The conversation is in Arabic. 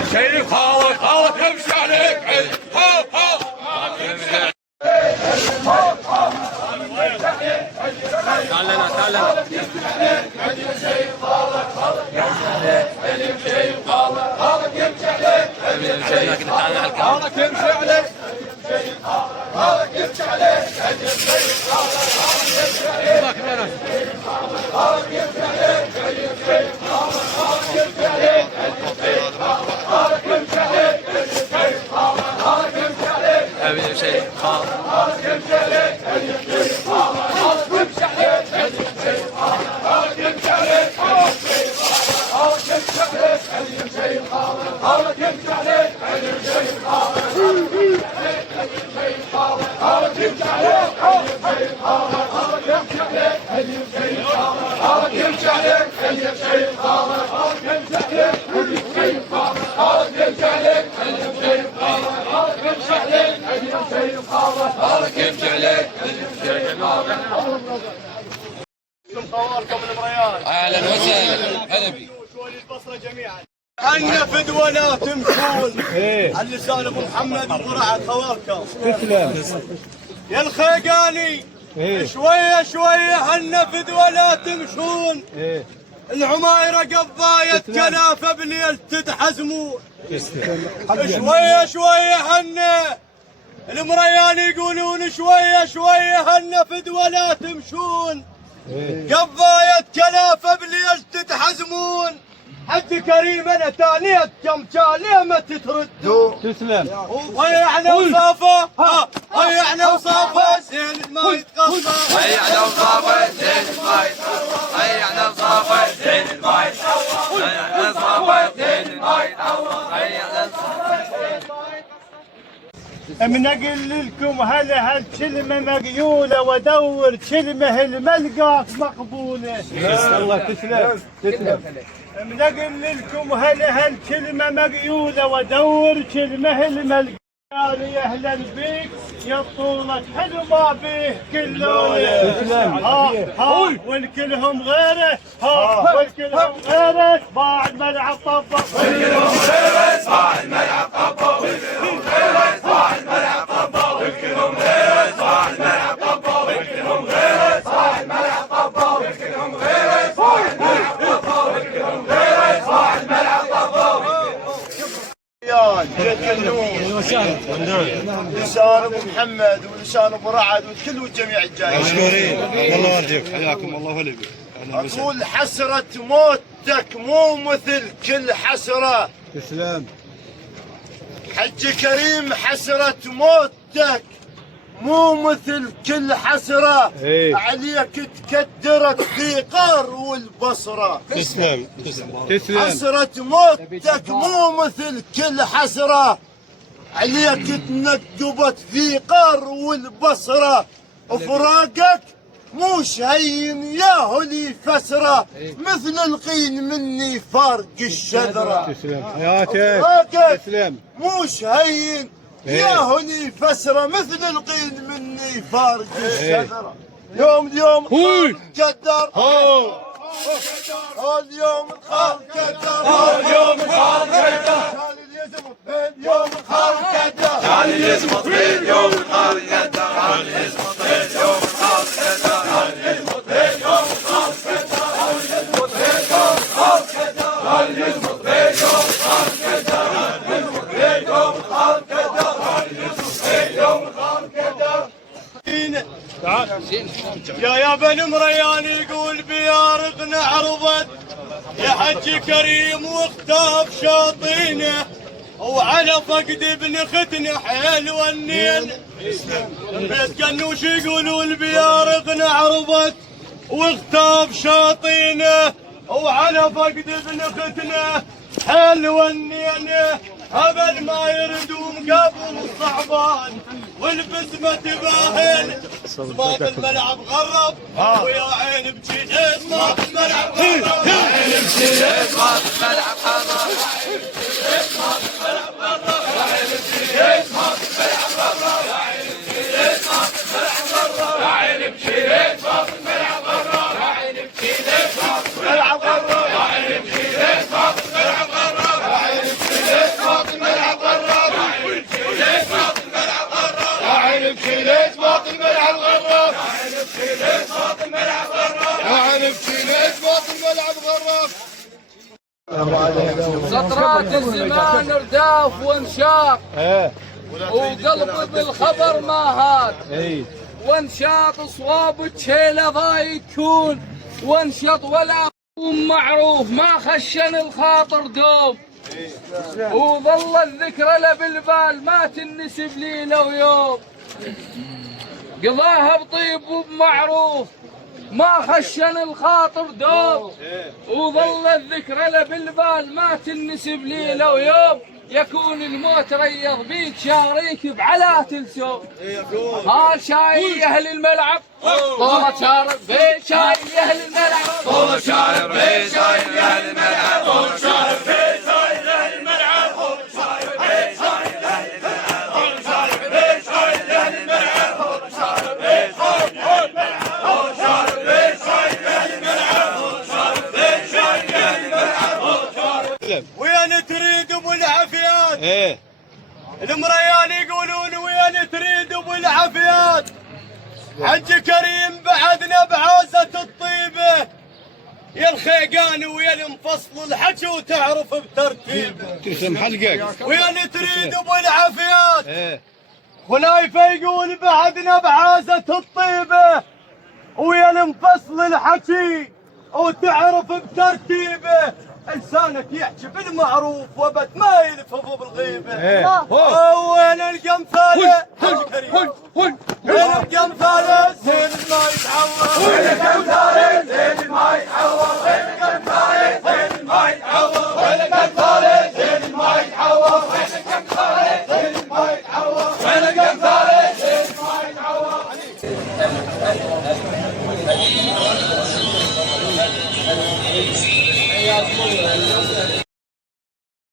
شيخ خالك يمشي عليك ها ها تعال لنا تعال لنا اهلا وسهلا هلا بي البصره جميعا. عنا فدوه تمشون على لسان ابو محمد وقرعه خواركم. تسلم يا الخيقاني شويه شويه عنا فدوه تمشون. العمايره قضايه كنافه بليل تتحزمون. شويه شويه عنا المريان يقولون شويه شويه عنا فدوه تمشون. قضاية كنافة بليل تتحزمون. حد كريم انا تاليت كم تاليه ما تتردوا. تسلم ضيعنا وصافه ضيعنا وصافه زين ما يتقصر. ضيعنا وصافه زين ما يتعوض. ضيعنا وصافه زين ما يتعوض. ضيعنا وصافه زين ما يتعوض. ضيعنا من اقول لكم هلا هالكلمه مقيوله وادور كلمه الملقاك مقبوله. الله تسلم تسلم. من اقول لكم هلا هالكلمه مقيوله وادور كلمه الملقاك. يا اهلا بيك يا طولك حلو ما بيه كلونه. تسلم ها والكلهم غيره والكلهم غيره باع الملعب طبق. والكلهم غيره باع الملعب طبق. والكلهم غيره باع الملعب طبق. والكلهم غيره باع الملعب طبق. والكلهم غيره باع الملعب طبق. والكلهم غيره باع الملعب طبق. والكلهم غيره باع الملعب طبق. لسان ابو محمد ولسان ابو رعد والكل والجميع الجاي مشكورين. الله يرضيك حياكم الله وهلا بك. اقول حسرة موتك مو مثل كل حسرة. تسلم حج كريم حسرة موتك مو مثل كل حسرة. عليك تكدرك في قار والبصرة. تسلم تسلم. حسرة موتك مو مثل كل حسرة. عليك تنقبت في قار والبصرة. وفراقك موش هين ياهو لي فسرة. مثل القين مني فارق الشذرة. تسلم حياتك. فراقك تسلم موش هين ياهو لي فسرة. مثل القين مني فارق الشذرة. يوم اليوم قدر اليوم الخال قدر اليوم الخال قدر. اليوم الخال قدر. تعال يزمط اليوم الخال قدر. تعال يزمط اليوم الخال قدر. تعال يزمط اليوم الخال قدر. تعال يزمط اليوم الخال قدر. تعال يزمط اليوم الخال قدر. تعال يزمط اليوم الخال قدر. تعال يزمط اليوم الخال قدر. يا بن مريان يقول بيارقنا عرضت يا حج كريم واختاف شاطينه. وعلى فقد ابن ختنا حيل والنين. بيت كنوش يقولون بيارقنا عرضت واختاف شاطينه. وعلى فقد ابن ختنا حيل والنين. هبل ما يردوم قبل الصعبان والبسمة تباهل. صمات الملعب غرب ويا عين بجيت صمات الملعب غرب. يا عين بجيت صمات الملعب غرب. يا عين بجيت صمات الملعب غرب. يا عين بجيت صمات الملعب غرب. يا عين بجيت صمات الملعب غرب. والعب غرف. سطرات الزمان رداف وانشاق وقلبي بالخبر ما هات وانشاط صواب تشيله ضايق يكون وانشط ولا معروف ما خشن الخاطر دوب وظل الذكرى له بالبال ما تنسب لي لو يوم قضاها بطيب وبمعروف ما خشن الخاطر دوب وظل الذكرى له بالبال ما تنسب لي لو يوم يكون الموت ريض بيك شاريك بعلات السوق هال شاي اهل الملعب طول شارب بيت شاي اهل الملعب طول شارب بيت شاي اهل الملعب طول شارب بيت شاي اهل الملعب طول شارب بيت شاي اهل الملعب طول شارب بيت شاي اهل الملعب طول شارب بيت شاي اهل الملعب طول شارب بيت شاي اهل الملعب طول شارب بيت شاي اهل الملعب طول شارب. وين تريد ابو العافيات؟ ايه المريان يقولون وين تريد ابو العافيات؟ حج كريم بعدنا بعوزة الطيبة يا الخيقان ويا المفصل الحكي وتعرف بترتيبه. ترسم حلقك. وين تريد ابو العافيات؟ ايه خنايفة يقول بعدنا بعازة الطيبة ويا المفصل الحكي وتعرف بترتيبه. لسانك يحكي بالمعروف وبد ما يلفظ بالغيبة. وين القمثالة حج كريم وين القمثالة زين ما يتعوض وين القمثالة زين ما يتعوض وين القمثالة زين ما يتعوض وين القمثالة زين ما يتعوض وين القمثالة زين ما يتعوض وين القمثالة زين ما يتعوض.